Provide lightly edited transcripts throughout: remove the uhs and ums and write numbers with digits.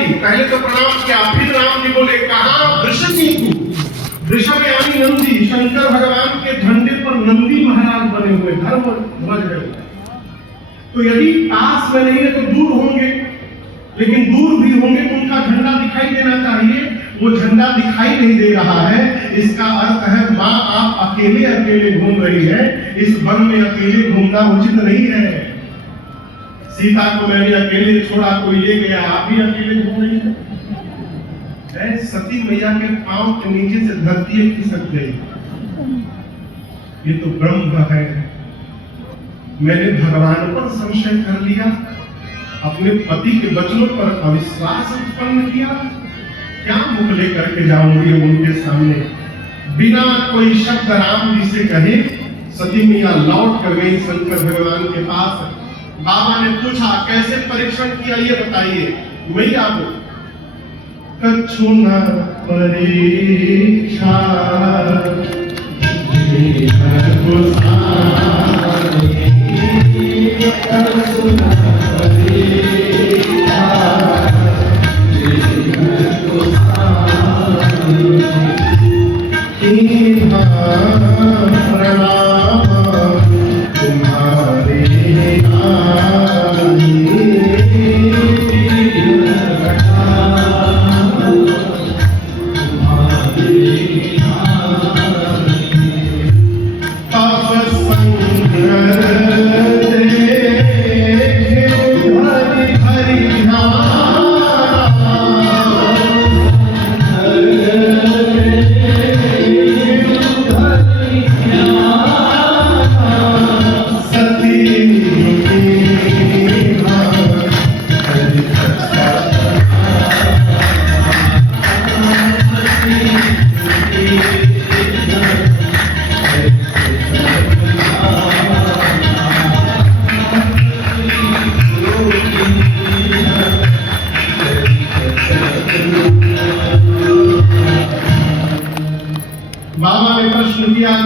बोली, पहले तो प्रणाम किया, फिर राम जी बोले कहा वृषभ वृषभ यानी नंदी, शंकर भगवान के झंडे पर नंदी महाराज बने हुए, धर्म ध्वज है। तो यदि पास में नहीं है तो दूर होंगे, लेकिन दूर भी होंगे तो उनका झंडा दिखाई देना चाहिए। वो झंडा दिखाई नहीं दे रहा है, इसका अर्थ है माँ आप अकेले अकेले घूम रही है, इस वन में अकेले घूमना उचित नहीं है। सीता को मैंने अकेले छोड़ा, कोई ले गया, आप भी अकेले घूम रही है। सती मैया के पांव के नीचे से धरती खिसक गई। ये तो ब्रह्म है। मैंने भगवान पर संशय कर लिया, अपने पति के वचनों पर अविश्वास उत्पन्न किया, क्या मुख लेकर के जाऊंगी उनके सामने। बिना कोई शब्द राम जी से कहे सती मैया लौट कर गई शंकर भगवान के पास। बाबा ने पूछा कैसे परीक्षण किया ये बताइए। मैया को कछु न परीक्षा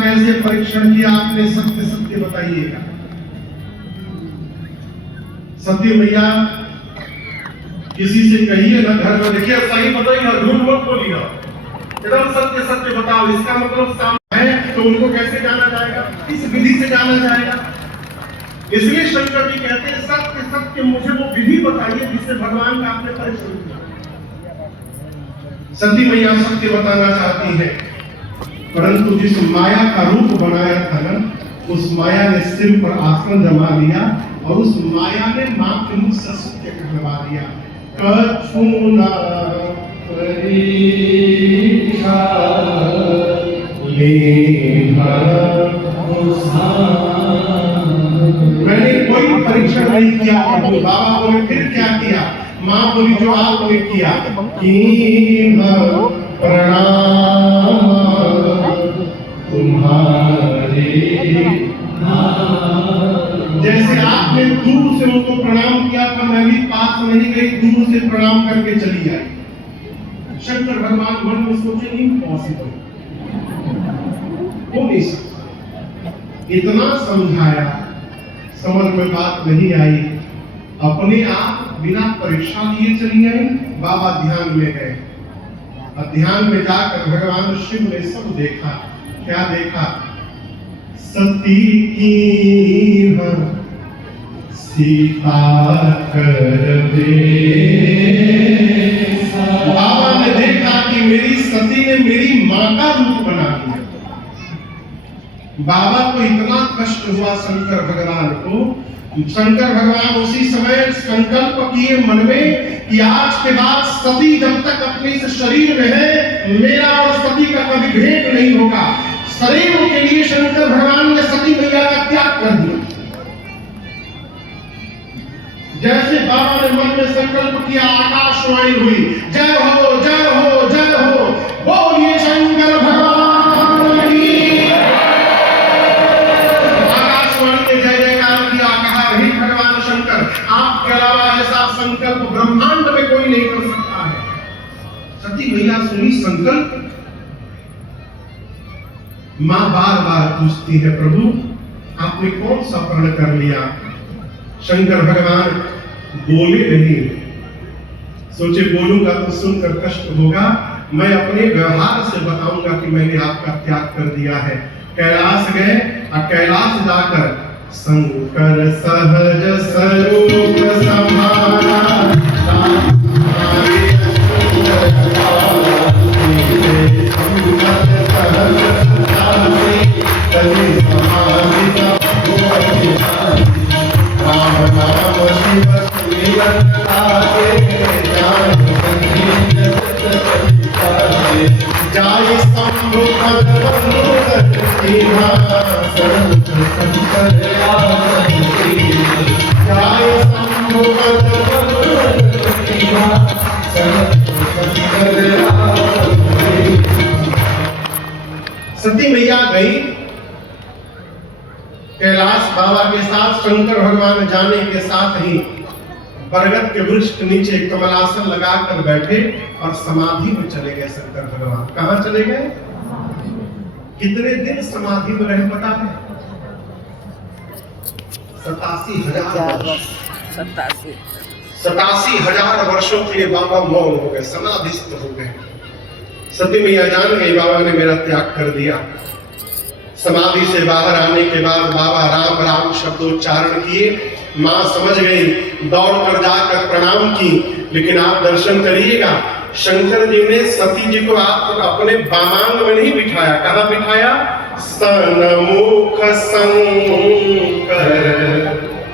कैसे परीक्षण किया आपने, सत्य सत्य बताइएगा। सत्य मैया किसी से कहिए ना घर में, देखिए सही बताइए, झूठ मत बोलिए, एकदम सत्य सत्य बताओ। इसका मतलब सामने है तो उनको कैसे जाना जाएगा, किस विधि से जाना जाएगा। इसलिए शंकर जी कहते हैं सत्य सत्य मुझे वो विधि बताइए जिससे भगवान का आपने परीक्षण किया। सती मैया सत्य बताना चाहती है, परंतु जिस माया का रूप बनाया था ना, उस माया ने सिर पर आसन जमा लिया और उस माया ने मां के मुख से सत्य कहलवा दिया। कछु न परीक्षा मैंने कोई परीक्षण नहीं किया। बाबा बोले फिर क्या किया? माँ बोली जो आपने किया कि प्रणाम तुम्हारे। जैसे आपने दूर से उनको प्रणाम किया था, मैं भी पास नहीं गई, दूर से प्रणाम करके चली आई। शंकर भगवान मन में सोचे इम्पॉसिबल, हो नहीं सकता। इतना समझाया, समझ में बात नहीं आई, अपने आप बिना परीक्षा लिए चली आई। बाबा ध्यान में गए और ध्यान में जाकर भगवान शिव ने सब देखा। क्या देखा? सती की सीता कर दे। बाबा ने देखा कि मेरी सती ने मेरी मां का रूप बना दिया। बाबा को इतना कष्ट हुआ शंकर भगवान को। शंकर भगवान उसी समय संकल्प किए मन में कि आज के बाद सती जब तक अपने इस शरीर में है, मेरा और सती का कभी भेंट नहीं होगा। शरीर के लिए शंकर भगवान ने सती मैया का त्याग कर दिया। जैसे बाबा ने मन में संकल्प किया, आकाशवाणी हुई, जय हो जय हो जय हो, बोलिए शंकर भगवान की। आकाशवाणी ने जय जयकार किया, कहा हे भगवान शंकर, आपके अलावा ऐसा संकल्प ब्रह्मांड में कोई नहीं कर सकता है। सती मैया सुनी संकल्प। मां बार बार पूछती है, प्रभु आपने कौन सा प्रण कर लिया? शंकर भगवान बोले नहीं। सोचे बोलूंगा तो सुनकर कष्ट होगा, मैं अपने व्यवहार से बताऊंगा कि मैंने आपका त्याग कर दिया है। कैलाश गए और कैलाश जाकर शंकर सहज स्वरूप समाना सती मैया गई कैलाश बाबा के साथ। शंकर भगवान जाने के साथ ही बरगद के वृक्ष के नीचे कमलासन लगाकर बैठे और समाधि में चले गए। शंकर भगवान कहाँ चले गए? कितने दिन समाधि में रहे पता है? 87,000 वर्षों के लिए बाबा मौन हो गए, समाधिस्थ हो गए। सती मैया जान गई बाबा ने मेरा त्याग कर दिया। समाधि से बाहर आने के बाद बाबा राम राम शब्दोच्चारण किए। मां समझ गई, दौड़ कर जाकर प्रणाम की। लेकिन आप दर्शन करिएगा, शंकर जी ने सती जी को आप अपने बामांग में नहीं बिठाया। कहाँ बिठाया? सन्मुख शंकर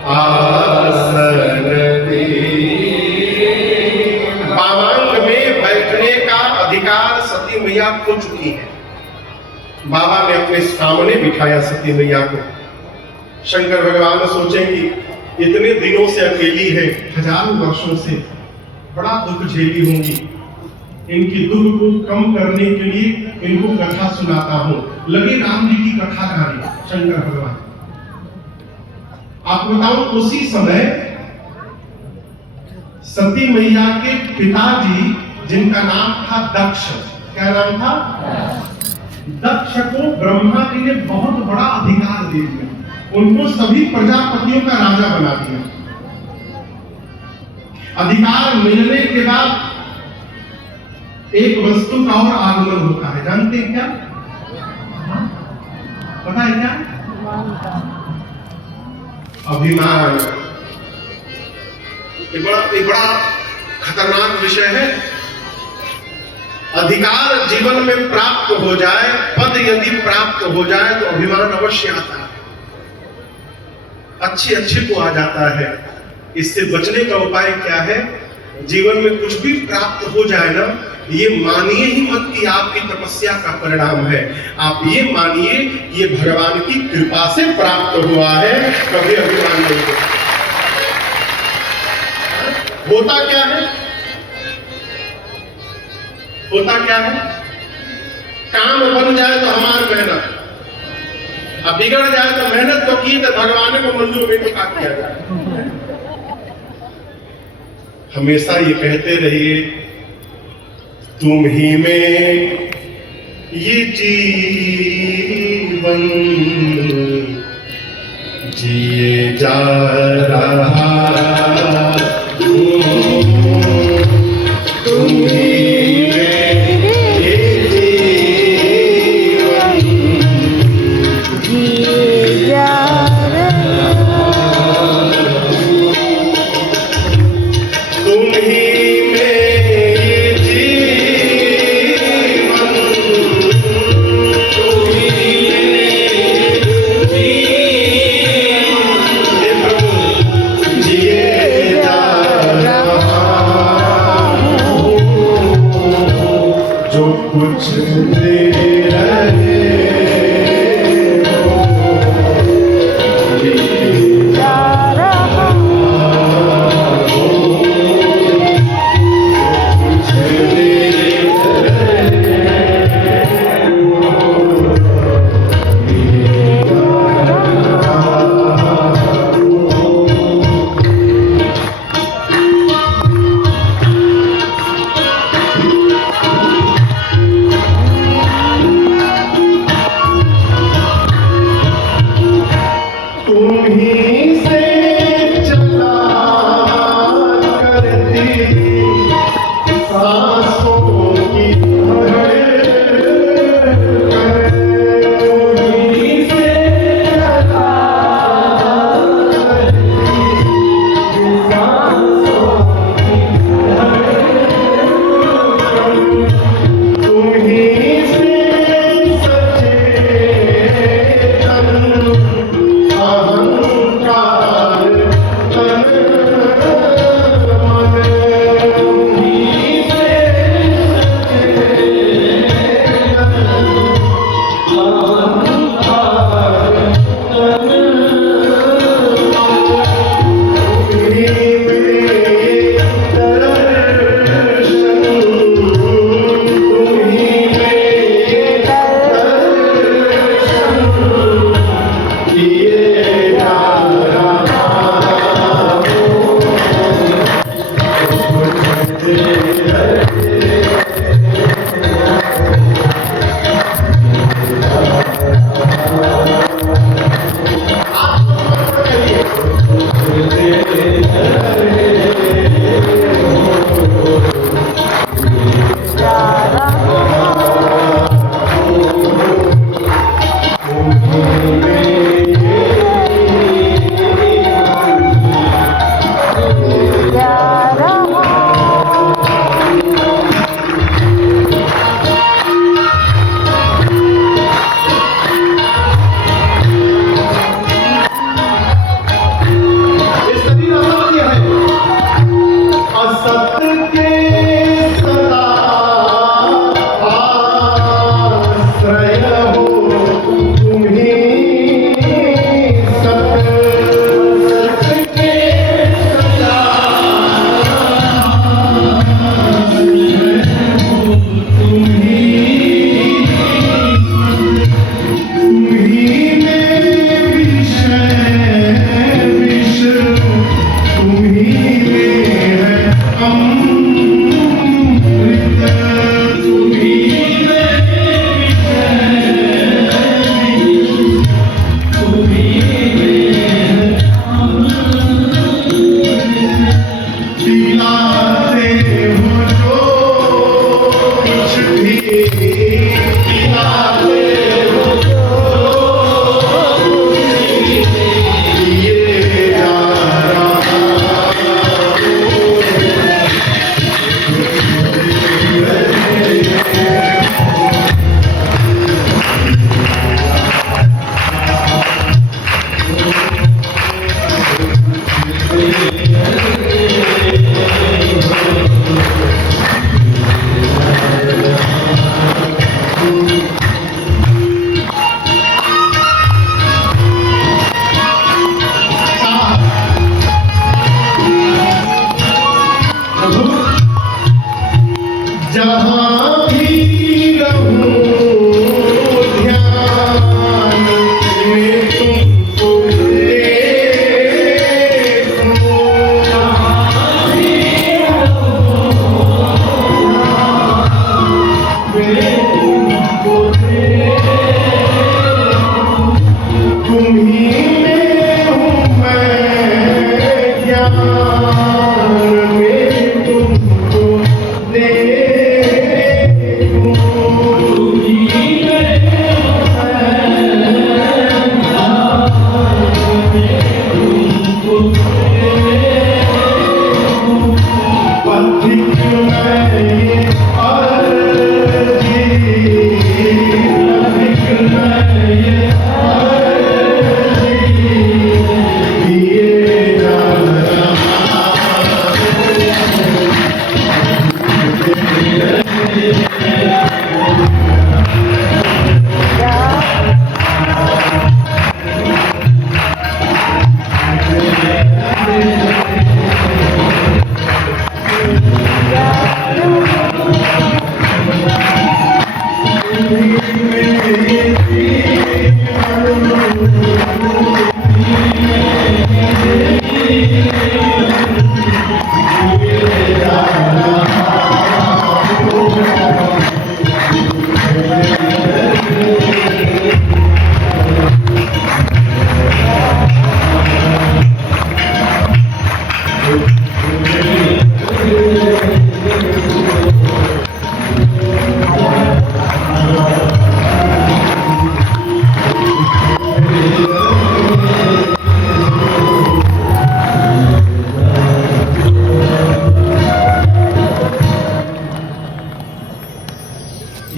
आसन बामांग में बैठने का अधिकार सती मैया खो चुकी है। बाबा ने अपने सामने बिठाया सती मैया को। शंकर भगवान सोचे कि इतने दिनों से अकेली है, हजारों वर्षों से बड़ा दुख झेली होंगी, इनकी दुख को कम करने के लिए इनको कथा सुनाता हूं। लगे राम जी की कथा गाने शंकर भगवान। आपको बताऊं, उसी समय सती मैया के पिताजी जिनका नाम था दक्ष, क्या नाम था? दक्ष को ब्रह्मा जी ने बहुत बड़ा अधिकार दे दिया। उनको सभी प्रजापतियों का राजा बना दिया। अधिकार मिलने के बाद एक वस्तु का और आगमन होता है, जानते हैं क्या? पता है क्या? अभिमान। ये बड़ा खतरनाक विषय है। अधिकार जीवन में प्राप्त हो जाए, पद यदि प्राप्त हो जाए तो अभिमान अवश्य आता है, अच्छे को आ जाता है। इससे बचने का उपाय क्या है? जीवन में कुछ भी प्राप्त हो जाए ना, ये मानिए ही मत कि आपकी तपस्या का परिणाम है। आप ये मानिए ये भगवान की कृपा से प्राप्त हुआ है। कभी अभिमान नहीं होता। क्या है? होता क्या है? काम बन जाए तो हमारी मेहनत, अब बिगड़ जाए तो मेहनत तो की तो भगवान को मंजूर नहीं तो किया जाए। हमेशा ये कहते रहिए, तुम ही में ये जीवन जिए जा रहा, तुम ही में ये जीवन जिए जा रहा, तुम ही में ये जीवन, तुम ही में जीवन जिए जा रहा हूँ, जो कुछ दे रहे सांसों की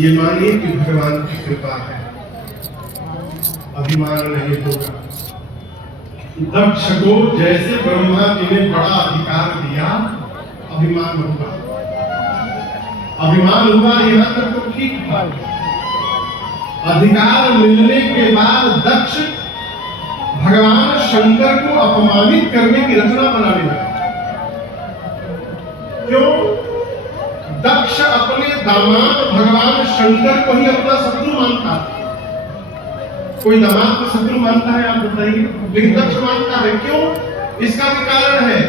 ये मानिए कि भगवान की कृपा है, अभिमान नहीं होगा। दक्ष को जैसे ब्रह्मा जी ने बड़ा अधिकार दिया, अभिमान हुआ, अभिमान हुआ, यहां तक तो ठीक था। अधिकार मिलने के बाद दक्ष भगवान शंकर को अपमानित करने की रचना बनाने लगा। क्यों? दक्ष अपने दामाद भगवान शंकर को ही अपना शत्रु मानता। कोई दामाद को शत्रु मानता है, आप बताइए? लेकिन दक्ष मानता है। क्यों? इसका भी कारण है।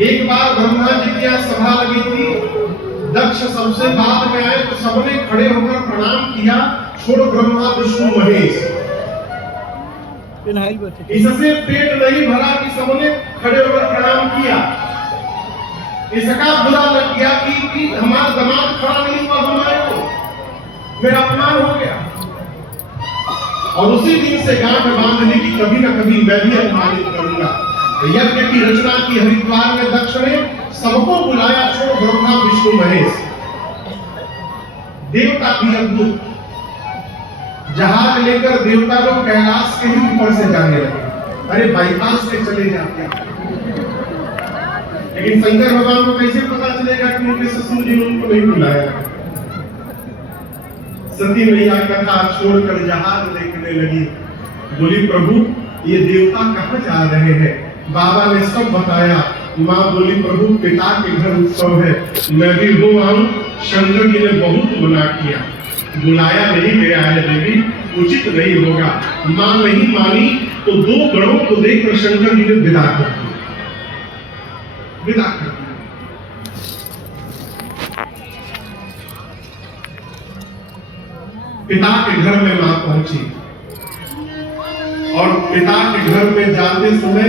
एक बार ब्रह्मा जी की यहाँ सभा लगी थी, दक्ष सबसे बाद में आए तो सबने खड़े होकर प्रणाम किया, छोड़ ब्रह्मा विष्णु महेश। इससे पेट नहीं भरा कि सबने खड़े होकर प्रणाम किया। इसका बुरा लग गया कि हमारा दामाद खड़ा नहीं हुआ, हमारे को मेरा अपमान हो गया। और उसी दिन से गांठ बांध ली कि कभी ना कभी मैं भी अपमानित करूंगा। यज्ञ की रचना की हरिद्वार में दक्ष ने सबको बुलाया, छोड़ ब्रह्मा विष्णु महेश। देवता भी अद्भुत, जहाज लेकर देवता लोग कैलाश के ही ऊपर से जाने लगे। अरे बाईपास से चले जाते हैं। लेकिन शंकर भगवान को कैसे पता चलेगा कि उनके ससुर जी ने उनको नहीं बुलाया? सती मैया कथा छोड़कर जहाज देखने लगी, बोली प्रभु ये देवता कहाँ जा रहे हैं? बाबा ने सब बताया। माँ बोली प्रभु पिता के घर उत्सव है, मैं भी हूँ आऊं। शंकर जी ने बहुत मना किया, बुलाया नहीं गया है देवी, उचित नहीं होगा। माँ नहीं मानी तो दो गणों को देखकर शंकर जी ने विदा कर दिया, विदा कर दिया। पिता के घर में मां पहुंची और पिता के घर में जाते समय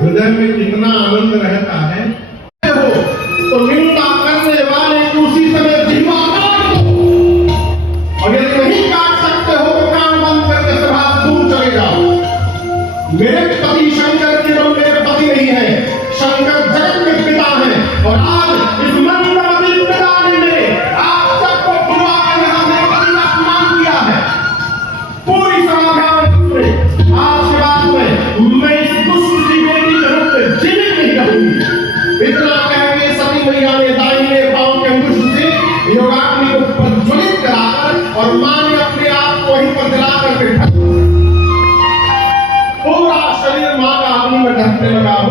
हृदय में कितना आनंद रहता है। हो तो निंदा करने वाले को उसी समय जीवा काट दो, और यदि नहीं काट सकते हो तो कान बंद करके सभा से दूर चले जाओ। मेरे पति शंकर केवल मेरे पति नहीं है, शंकर जगत के पिता है। और आज इस मंगलमय पिताजी ने आप सबको बुला कर यहाँ मेरे पति का अपमान किया है। पूरी समाधान सुने। आज के बाद में मैं इस दुष्ट की बेटी के रूप में जीवित नहीं रहूंगी। इतना कहकर सती मैया ने दाहिने पांव के अंगुष्ठ से योगाग्नि को प्रज्वलित कराकर और मां ने अपने आप को वहीं पर जलाकर के ढक, पूरा शरीर मां का अग्नि में ढकने लगा हो।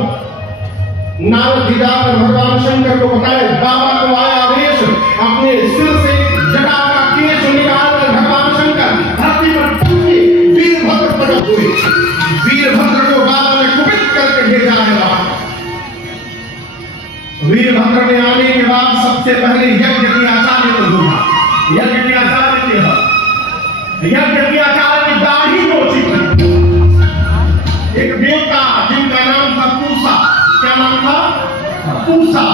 नारद जी जाकर भगवान शंकर को बताए, बाबा को आया आदेश, अपने सिर से जटा का केश निकालकर भगवान शंकर धरती पर टंगे वीरभद्र प्रकट हुए। वीरभद्र को बाबा ने कुपित करके भेजा है। वीरभद्र ने आने के बाद सबसे पहले यज्ञ की आचार्य को ढूंढा। यज्ञ की आचार्य की आचार्य की दाढ़ी नोची। एक देवता जिनका नाम था पूसा, क्या नाम था? पूसा।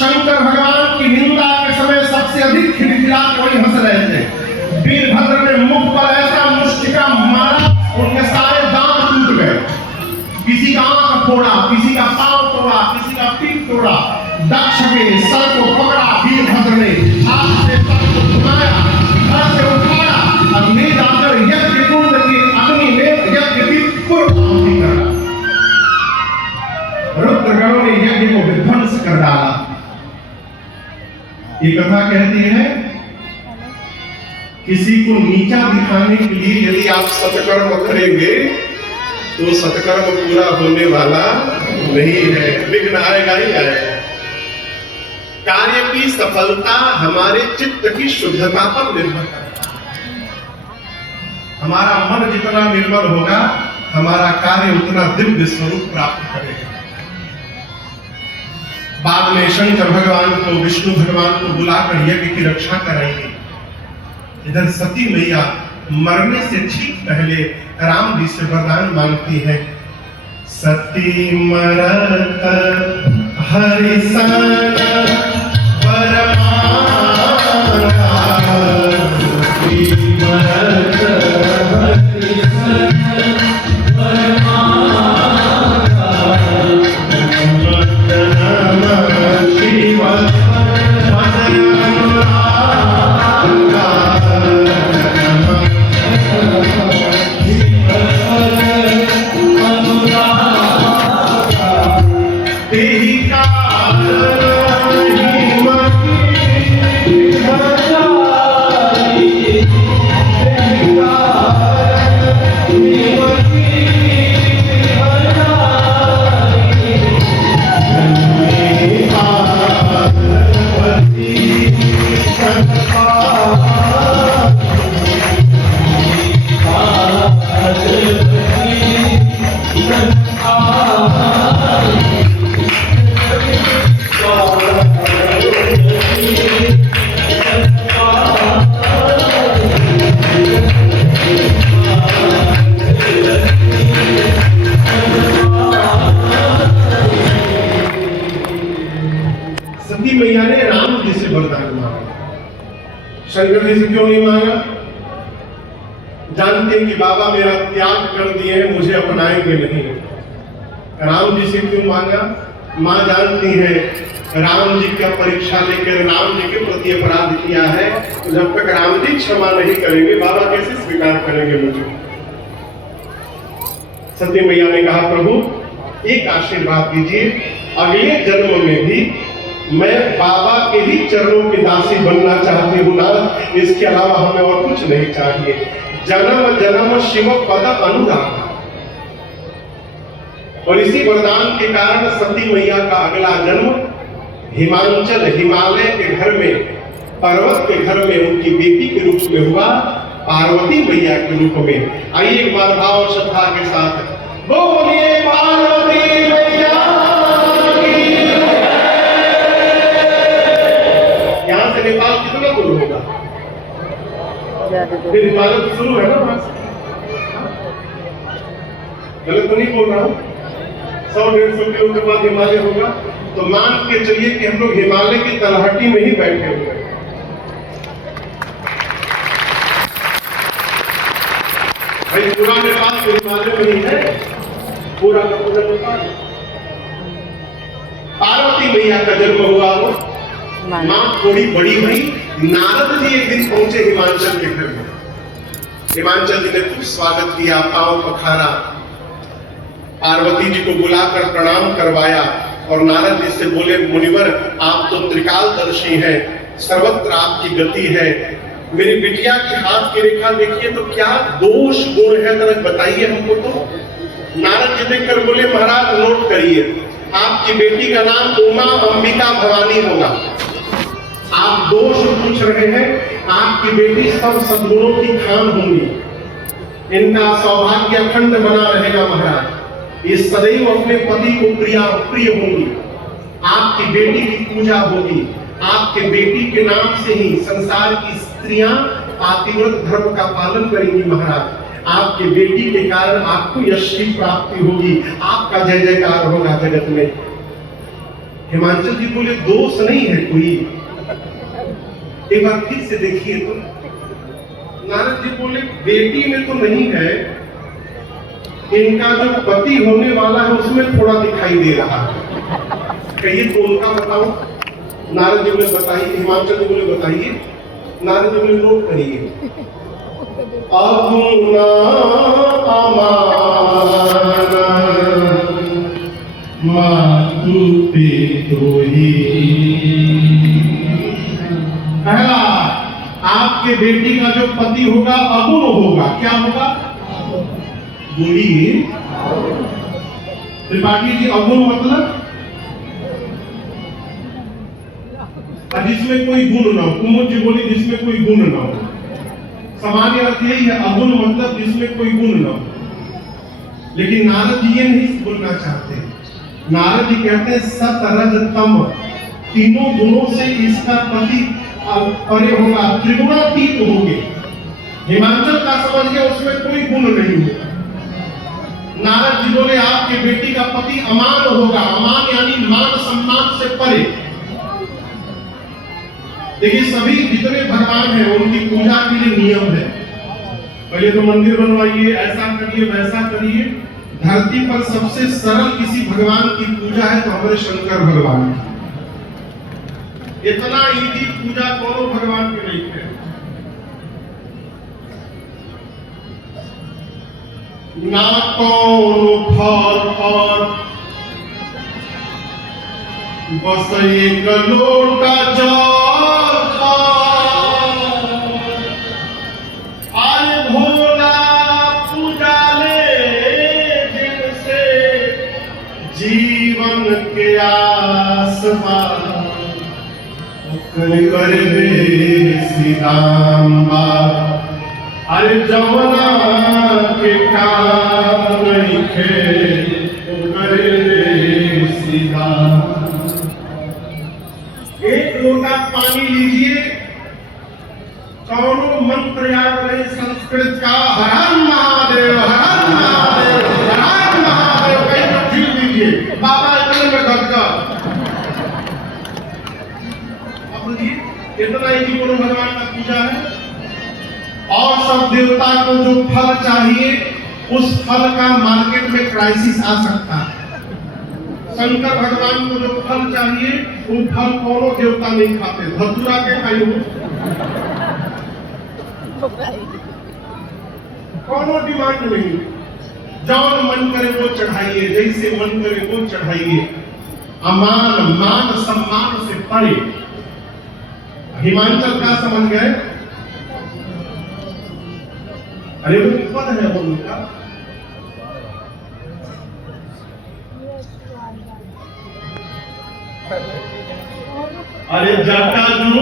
शंकर भगवान की निंदा के समय सबसे अधिक खिलखिला वही हंस रहे थे। वीरभद्र ने मुख पर ऐसा मुष्टिका मारा, उनके सारे दांत टूट गए। किसी का आंख फोड़ा, किसी का पांव तोड़ा, किसी का पीठ तोड़ा। दक्ष के सर को पकड़ा वीरभद्र ने, हाथ से सर को घुमाया, घर से उठाया और ले जाकर यज्ञ कुंड की अग्नि में यज्ञ की पूर्वाहुति करा। रुद्रगणों ने यज्ञ को विध्वंस कर डाला। ये कथा कहती है किसी को नीचा दिखाने के लिए यदि आप सत्कर्म करेंगे तो सत्कर्म पूरा होने वाला नहीं है, विघ्न आएगा ही आएगा। कार्य की सफलता हमारे चित्त की शुद्धता पर निर्भर करता है। हमारा मन जितना निर्मल होगा, हमारा कार्य उतना दिव्य स्वरूप प्राप्त करेगा। बाद में शंकर भगवान को, विष्णु भगवान को बुलाकर यज्ञ की रक्षा कराएंगे। इधर सती मैया मरने से ठीक पहले राम जी से वरदान मांगती है। सती मरत हरि सन शिव राम जी से वरदान मांगा। शंकर जी से क्यों नहीं मांगा? जानते हैं कि बाबा मेरा त्याग कर दिए हैं, मुझे अपनाएंगे नहीं। राम जी से क्यों मांगा? मां जानती है राम जी का परीक्षा लेकर राम जी के प्रति अपराध किया है, तो जब तक राम जी क्षमा नहीं करेंगे बाबा कैसे स्वीकार करेंगे मुझे। सती मैया ने कहा प्रभु एक आशीर्वाद दीजिए, अगले जन्म में भी मैं बाबा के ही चरणों की दासी बनना चाहती हूँ ना, इसके अलावा हमें और कुछ नहीं चाहिए। जन्म जन्म शिव पद अनुराग। और इसी वरदान के कारण सती मैया का अगला जन्म हिमांचल हिमालय के घर में, पर्वत के घर में उनकी बेटी के रूप में हुआ, पार्वती मैया के रूप में। आइए एक बार भाव और श्रद्धा के साथ बोलिए पार्वती मैया की। यहाँ से नेपाल कितना दूर होगा? फिर हिमालय तो शुरू है ना वहां से। गलत तो नहीं बोल रहा हूँ? 100-150 किलो के बाद हिमालय होगा, तो मान के चलिए कि हम लोग हिमालय की तलहटी में ही बैठे हुए हैं। भाई पूरा नेपाल तो हिमालय में ही है, पूरा का पूरा नेपाल। पार्वती मैया का जन्म हुआ हो, मां थोड़ी बड़ी हुई। नारद जी एक दिन पहुंचे हिमांचल के घर में। हिमांचल जी ने खूब स्वागत किया, पांव पखारा, पार्वती जी को बुलाकर प्रणाम करवाया और नारद जी से बोले मुनिवर आप तो त्रिकालदर्शी हैं, सर्वत्र आपकी गति है, मेरी बिटिया की हाथ की रेखा देखिए तो क्या दोष गुण है जरा बताइए हमको। तो नारद जी देखकर बोले महाराज नोट करिए, आपकी बेटी का नाम उमा अंबिका भवानी होगा। आप दोष पूछ रहे हैं, आपकी बेटी सब सद्गुणों की खान होंगी, इनका सौभाग्य अखंड बना रहेगा महाराज, ये सदैव अपने पति को प्रिय होंगी, आपकी बेटी की पूजा होगी, आपके बेटी के नाम से ही संसार की स्त्रियां पातिव्रत धर्म का पालन करेंगी महाराज, आपके बेटी के कारण आपको यश की प्राप्ति होगी, आपका जय जयकार होगा जगत में। हिमांचल जी बोले दोष नहीं है कोई, एक बार फिर से देखिए तो। नारद जी बोले बेटी में तो नहीं है, इनका जो पति होने वाला है उसमें थोड़ा दिखाई दे रहा है, कहिए तो उनका बताओ। नारद जी बोले बताइए। हिमांचल जी बोले बताइए। नारद जी बोले नोट करिए, अगुना अमाना मातु पितु ही। पहला, आपके बेटी का जो पति होगा अगुण होगा। क्या होगा? बोलिए त्रिपाठी जी, अगुण मतलब जिसमें कोई गुण ना हो। कुमुद जी बोली जिसमें कोई गुण ना हो। सामान्य अर्थ यही है, अगुण मतलब जिसमें कोई गुण ना हो। लेकिन नारद जी ये नहीं बोलना चाहते। नारद जी कहते हैं सत रज तम, तीनों गुणों से इसका पति परे होगा, त्रिगुणातीत होंगे। हिमांचल का समझ गया उसमें कोई गुण नहीं होगा। नारद जी बोले आपके बेटी का पति अमान होगा। अमान यानी मान सम्मान से परे। देखिए सभी जितने भगवान हैं उनकी पूजा के लिए नियम है। पहले तो मंदिर बनवाइए, ऐसा करिए वैसा करिए। धरती पर सबसे सरल किसी भगवान की पूजा है तो हमारे शंकर भगवान की। इतना इनकी पूजा कोनो भगवान की नहीं है। ना कोनो फल बस एक लोटा जल। आए भोला पूजा ले जिनसे जीवन के आसमान कर सीताम्बा। अरे जमुना के काम नहीं खे करे सीधा। एक लोटा पानी लीजिए, कौनो मंत्र याद नहीं संस्कृत का, हर हर महादेव हर हर महादेव हर हर महादेव कहीं तो छीन लीजिए, बाबा इतने में गदगद। अब बोलिए इतना ही जीवन भगवान का पूजा है। और सब देवता को जो फल चाहिए उस फल का मार्केट में क्राइसिस आ सकता है। शंकर भगवान को जो फल चाहिए वो फल कोनो देवता नहीं खाते, धतूरा के खाई हो, कोनो डिमांड नहीं, जौन मन करे वो चढ़ाइए, जैसे मन करे वो चढ़ाइए। अमान मान सम्मान से परे। हिमाचल का समझ गए? अरे वो पद है वो उनका। अरे जटा जू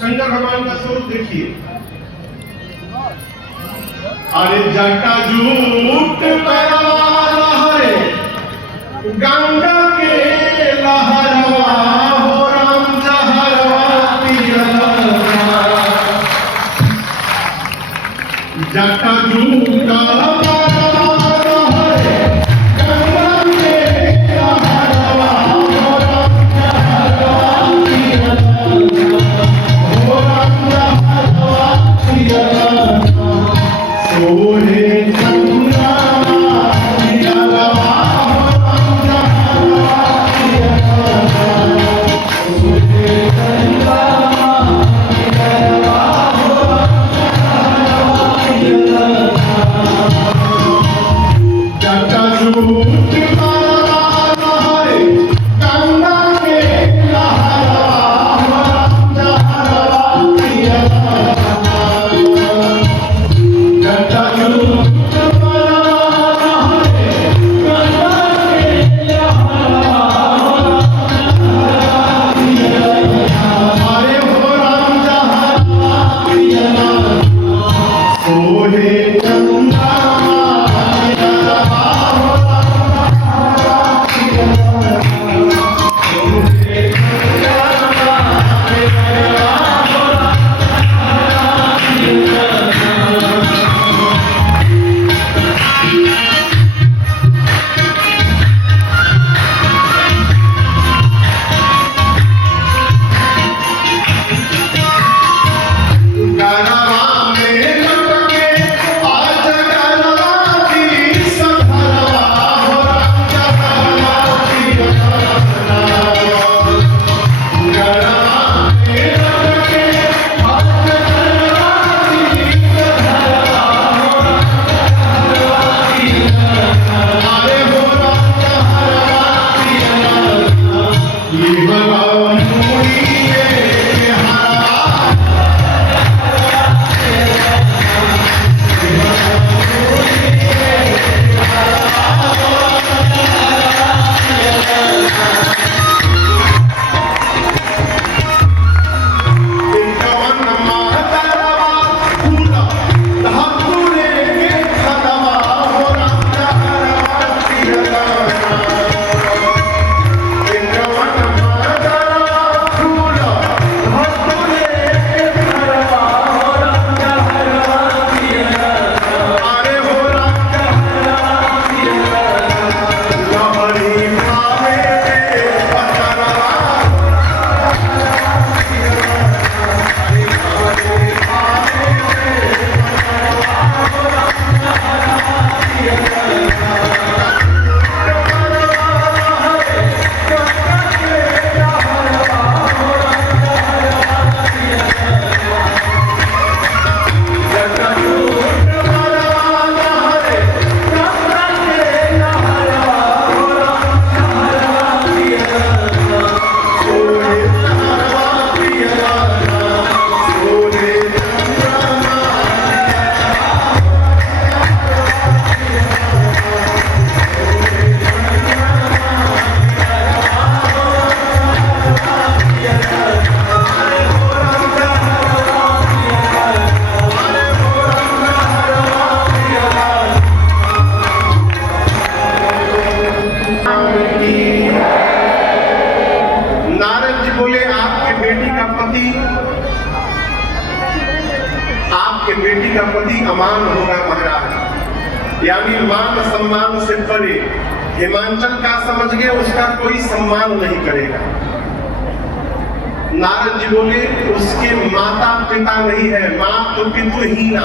शंकर भगवान का स्वरूप देखिए। अरे जटा जूट लहरे गंगा के लहरवा हो राम जहरवा जटा जूट यानी मान सम्मान से परे। हिमांचल का समझ गए, उसका कोई सम्मान नहीं करेगा। नारद जी बोले उसके माता पिता नहीं है, मां तो पितृहीना।